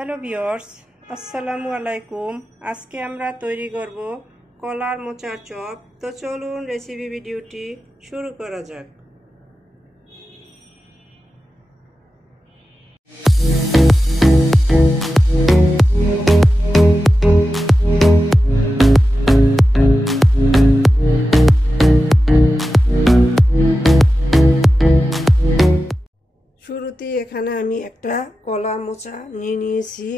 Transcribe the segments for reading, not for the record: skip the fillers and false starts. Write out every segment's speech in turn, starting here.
Hello viewers, আসসালামু আলাইকুম। আজকে আমরা তৈরি করব কলার মোচার চপ। তো চলুন রেসিপি ভিডিওটি শুরু করা যাক। শুরুতেই এখানে আমি একটা কলা মোচা নিয়ে নিয়েছি।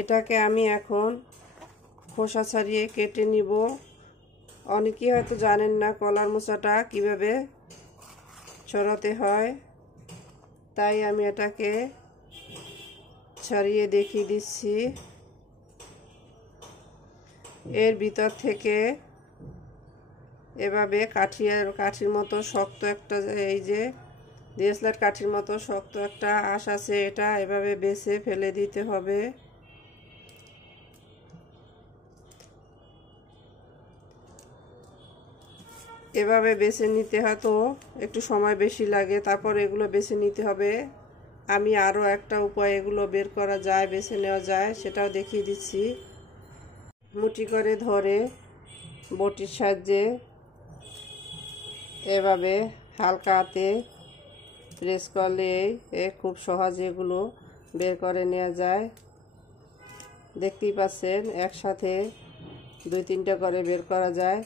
এটাকে আমি এখন খোসা ছাড়িয়ে কেটে নিব। অনেকেই হয়তো জানেন না কলার মোচাটা কিভাবে ছড়াতে হয়, তাই আমি এটাকে ছাড়িয়ে দেখিয়ে দিচ্ছি। এর ভিতর থেকে এভাবে কাঠির মতো শক্ত একটা, এই যে ডিএসএলআর কাঠির মতো শক্ত একটা আঁশ আছে, এটা এভাবে বেছে ফেলে দিতে হবে। এভাবে বেছে নিতে হয়, তো একটু সময় বেশি লাগে, তারপর এগুলো বেছে নিতে হবে। আমি আরও একটা উপায় এগুলো বের করা যায়, বেছে নেওয়া যায়, সেটাও দেখিয়ে দিচ্ছি। মুঠি করে ধরে বটির সাহায্যে এভাবে হালকা হাতে প্রেস করলে খুব সহজে এগুলো বের করে নেওয়া যায়। দেখতেই পাচ্ছেন একসাথে 2-3টা করে বের করা যায়।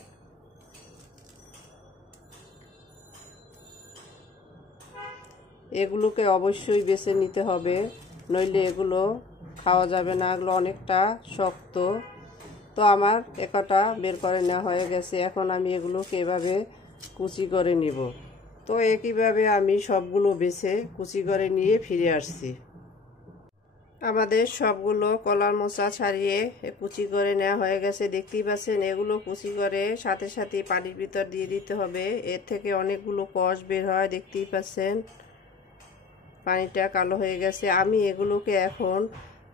এগুলোকে অবশ্যই বেছে নিতে হবে, নইলে এগুলো খাওয়া যাবে না, এগুলো অনেকটা শক্ত। তো আমার একটা বের করে নেওয়া হয়ে গেছে। এখন আমি এগুলোকে এভাবে কুচি করে নিব। তো একইভাবে আমি সবগুলো বেছে কুচি করে নিয়ে ফিরে আসছি। আমাদের সবগুলো কলার মোচা ছাড়িয়ে কুচি করে নেওয়া হয়ে গেছে। দেখতেই পাচ্ছেন এগুলো কুচি করে সাথে সাথে পানির ভিতর দিয়ে দিতে হবে। এর থেকে অনেকগুলো কষ বের হয়, দেখতেই পাচ্ছেন পানিটা কালো হয়ে গেছে। আমি এগুলোকে এখন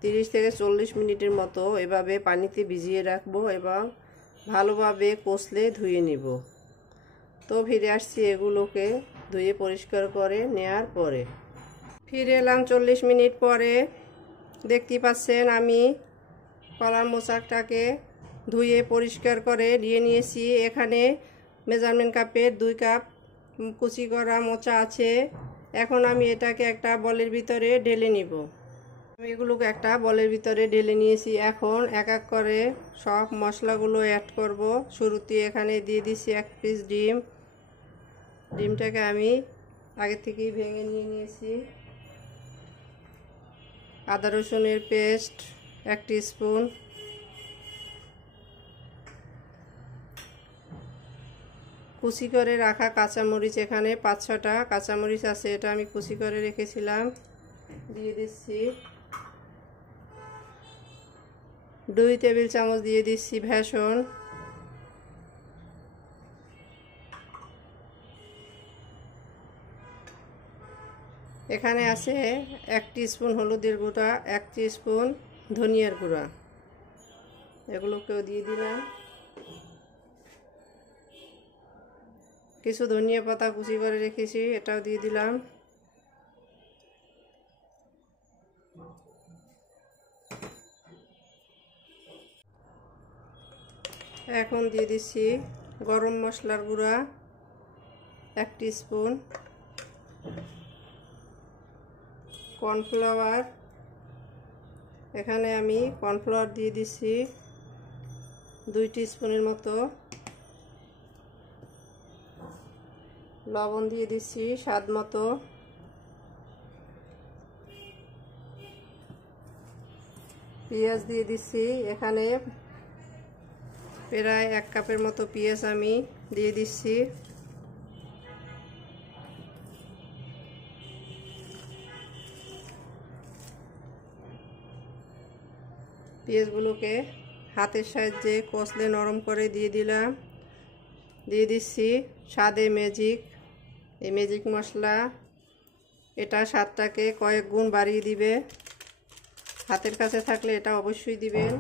30 থেকে 40 মিনিটের মতো এভাবে পানিতে ভিজিয়ে রাখবো এবং ভালোভাবে কষলে ধুয়ে নিব। তো ফিরে আসছি এগুলোকে ধুয়ে পরিষ্কার করে নেয়ার পরে। ফিরে এলাম 40 মিনিট পরে। দেখতেই পাচ্ছেন আমি কলার মোচাটাকে ধুয়ে পরিষ্কার করে নিয়ে নিয়েছি। এখানে মেজারমেন্ট কাপের 2 কাপ কুচি করা মোচা আছে। এখন আমি এটাকে একটা বলের ভিতরে ঢেলে নিব। আমি এগুলোকে একটা বলের ভিতরে ঢেলে নিয়েছি। এখন এক এক করে সব মশলাগুলো অ্যাড করব। শুরুতে এখানে দিয়ে দিচ্ছি 1 পিস ডিম। ডিমটাকে আমি আগে থেকেই ভেঙে নিয়েছি। আদা রসুনের পেস্ট 1 টিস্পুন, কুচি করে রাখা কাঁচামরিচ, এখানে 5-6টা কাঁচামরিচ আছে, এটা আমি কুচি করে রেখেছিলাম, দিয়ে দিচ্ছি। 2 টেবিল চামচ দিয়ে দিচ্ছি বেসন, এখানে আছে 1 টিস্পুন হলুদের গুঁড়া, 1 টিস্পুন ধনিয়ার গুঁড়া, এগুলোকেও দিয়ে দিলাম। কিছু ধনিয়া পাতা কুচি করে রেখেছি, এটাও দিয়ে দিলাম। এখন দিয়ে দিচ্ছি গরম মশলার গুঁড়া 1 টিস্পুন, কর্নফ্লাওয়ার, এখানে আমি কর্নফ্লাওয়ার দিয়ে দিচ্ছি 2 টিস্পুনের মতো, লবণ দিয়ে দিচ্ছি স্বাদ মতো, পেঁয়াজ দিয়ে দিচ্ছি, এখানে প্রায় 1 কাপের মতো পেঁয়াজ আমি দিয়ে দিচ্ছি। পেঁয়াজগুলোকে হাতের সাহায্যে কষলে নরম করে দিয়ে দিলাম। দিয়ে দিচ্ছি স্বাদে ম্যাজিক, এই ম্যাজিক মশলা, এটা স্বাদটাকে কয়েক গুণ বাড়িয়ে দিবে। হাতের কাছে থাকলে এটা অবশ্যই দিবেন,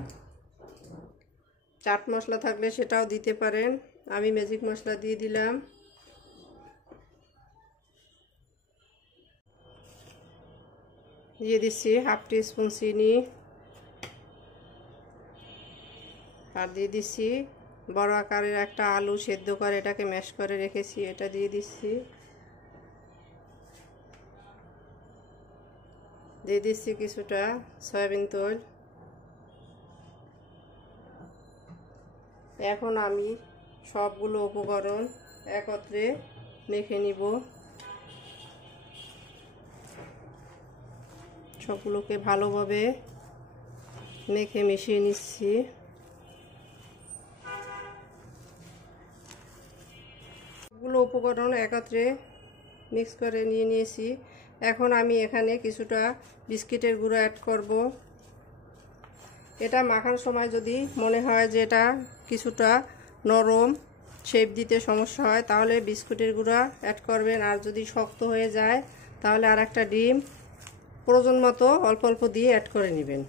চাট মশলা থাকলে সেটাও দিতে পারেন। আমি ম্যাজিক মশলা দিয়ে দিলাম। দিয়ে দিচ্ছি হাফ টিস্পুন চিনি, আর দিয়ে দিচ্ছি বড় আকারের একটা আলু সেদ্ধ করে এটাকে ম্যাশ করে রেখেছি, এটা দিয়ে দিচ্ছি। দিয়ে দিচ্ছি কিছুটা সয়াবিন তেল। এখন আমি সবগুলো উপকরণ একত্রে মেখে নিব। সবগুলোকে ভালোভাবে মেখে মিশিয়ে নিচ্ছি। সবগুলো উপকরণ একত্রে মিক্স করে নিয়েছি। এখন আমি এখানে কিছুটা বিস্কিটের গুঁড়ো অ্যাড করব। এটা মাখার সময় যদি মনে হয় যে এটা কিছুটা নরম, শেপ দিতে সমস্যা হয়, তাহলে বিস্কুটের গুঁড়া অ্যাড করবেন। আর যদি শক্ত হয়ে যায় তাহলে আর একটা ডিম প্রয়োজন মতো অল্প অল্প দিয়ে অ্যাড করে নেবেন।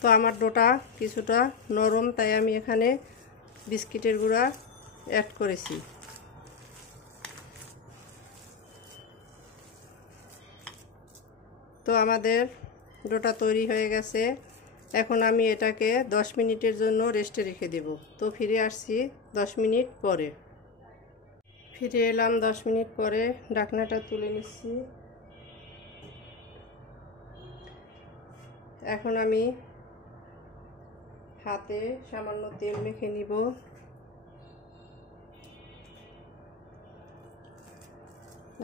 তো আমার ডোটা কিছুটা নরম, তাই আমি এখানে বিস্কিটের গুঁড়া অ্যাড করেছি। তো আমাদের ডোটা তৈরি হয়ে গেছে। এখন আমি এটাকে 10 মিনিটের জন্য রেস্টে রেখে দেব। তো ফিরে আসছি 10 মিনিট পরে। ফিরে এলাম 10 মিনিট পরে, ঢাকনাটা তুলে নিচ্ছি। এখন আমি হাতে সামান্য তেল মেখে নিব।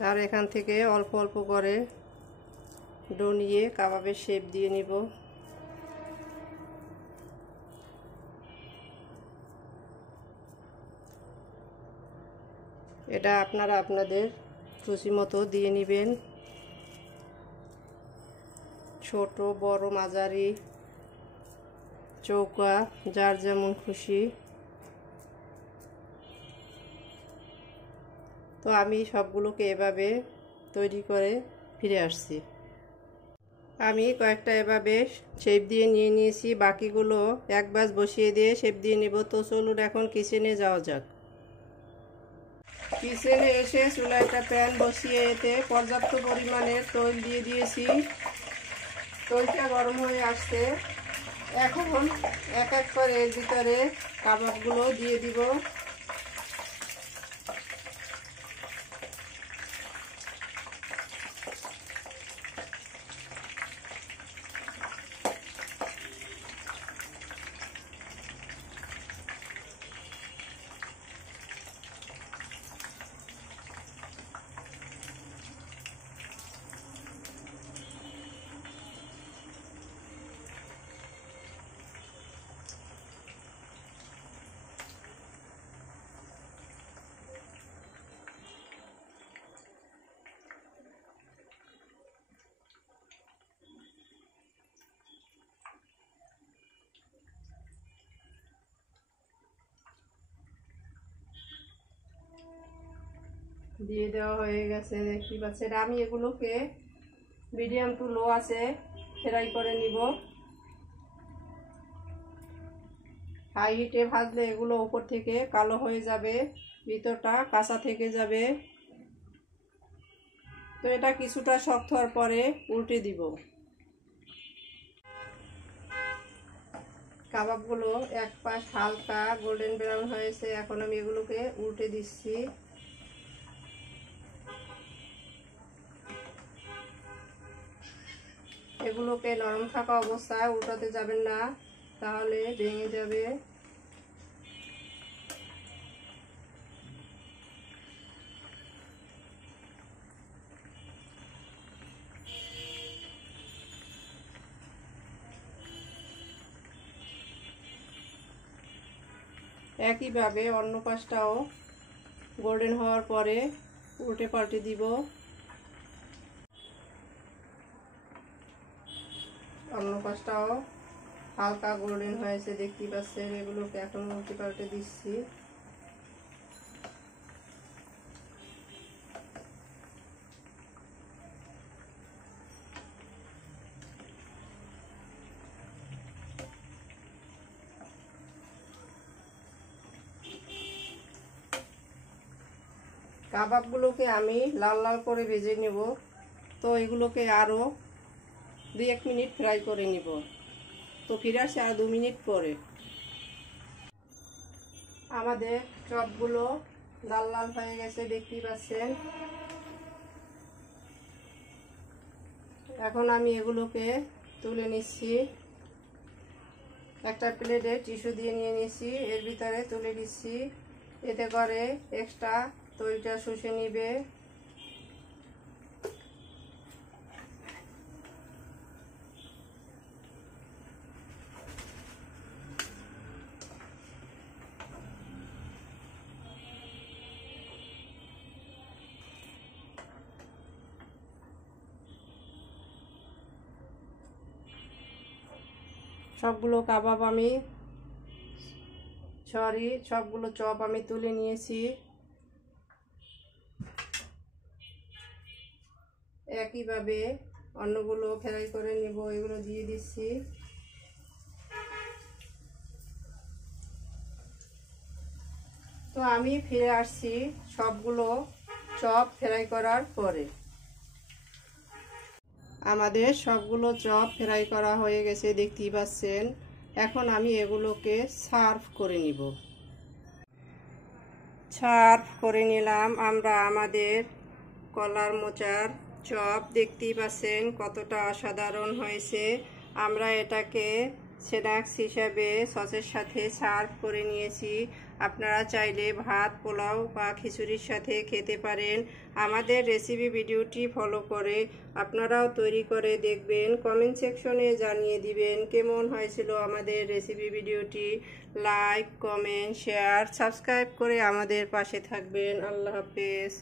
আর এখান থেকে অল্প অল্প করে ডো নিয়ে কাবাবের শেপ দিয়ে নিব। এটা আপনারা আপনাদের রুচি মতো দিয়ে নেবেন, ছোট বড় মাঝারি চৌকা, যার যেমন খুশি। তো আমি সবগুলোকে এভাবে তৈরি করে ফিরে আসছি। আমি কয়েকটা এভাবে শেপ দিয়ে নিয়েছি, বাকিগুলো এক ব্যাচ বসিয়ে দিয়ে শেপ দিয়ে নেব। তো চলুন এখন কিচেনে যাওয়া যাক। কিচেনে এসে চুলায় একটা প্যান বসিয়ে এতে পর্যাপ্ত পরিমাণের তেল দিয়ে দিয়েছি। তেলটা গরম হয়ে আসছে। এখন এক এক করে এর ভিতরে কাবাবগুলো দিয়ে দিব। দিয়ে দেওয়া হয়ে গেছে, দেখতে পাচ্ছেন। আমি এগুলোকে মিডিয়াম টু লো আছে ফ্রাই করে নিব। হাই হিটে ভাজলে এগুলো উপর থেকে কালো হয়ে যাবে, ভিতরটা কাঁচা থেকে যাবে। তো এটা কিছুটা শক্ত হওয়ার পরে উল্টে দিব। কাবাবগুলো এক পাশ হালকা গোল্ডেন ব্রাউন হয়েছে, এখন আমি এগুলোকে উল্টে দিচ্ছি। এগুলোকে নরম থাকা অবস্থায় উল্টাতে যাবেন না, তাহলে ভেঙে যাবে। একইভাবে অন্য পাশটাও গোল্ডেন হওয়ার পরে উল্টে পাল্টে দিব। অন্য পাশটাও হালকা গোল্ডেন হয়েছে, দেখতে পাচ্ছেন। এগুলোকে এখন উল্টে পাল্টে দিচ্ছি। কাবাবগুলোকে আমি লাল লাল করে ভেজে নেব। তো এগুলোকে আরও 2-1 মিনিট ফ্রাই করে নিব। তো ফিরে আসছি আর 2 মিনিট পরে। আমাদের চপগুলো লাল লাল হয়ে গেছে, দেখতেই পাচ্ছেন। এখন আমি এগুলোকে তুলে নিচ্ছি। একটা প্লেটে টিস্যু দিয়ে নিয়ে নিচ্ছি, এর ভিতরে তুলে দিচ্ছি। এতে করে এক্সট্রা তৈলটা শুষে নিবে। সবগুলো কাবাব আমি সবগুলো চপ আমি তুলে নিয়েছি। একইভাবে অন্যগুলো ফ্রাই করে নিব। এগুলো দিয়ে দিচ্ছি। তো আমি ফিরে আসছি সবগুলো চপ ফ্রাই করার পরে। আমাদের সবগুলো চপ ফ্রাই করা হয়ে গেছে, দেখতেই পাচ্ছেন। এখন আমি এগুলোকে সার্ভ করে নিব। সার্ভ করে নিলাম আমরা আমাদের কলার মোচার চপ। দেখতেই পাচ্ছেন কতটা অসাধারণ হয়েছে। আমরা এটাকে স্ন্যাক্স হিসাবে সসের সাথে সার্ভ করে নিয়েছি। আপনারা চাইলে ভাত, পোলাও বা খিচুড়ির সাথে খেতে পারেন। আমাদের রেসিপি ভিডিওটি ফলো করে আপনারাও তৈরি করে দেখবেন। কমেন্ট সেকশনে জানিয়ে দিবেন কেমন হয়েছিল আমাদের রেসিপি ভিডিওটি। লাইক, কমেন্ট, শেয়ার, সাবস্ক্রাইব করে আমাদের পাশে থাকবেন। আল্লাহ হাফেজ।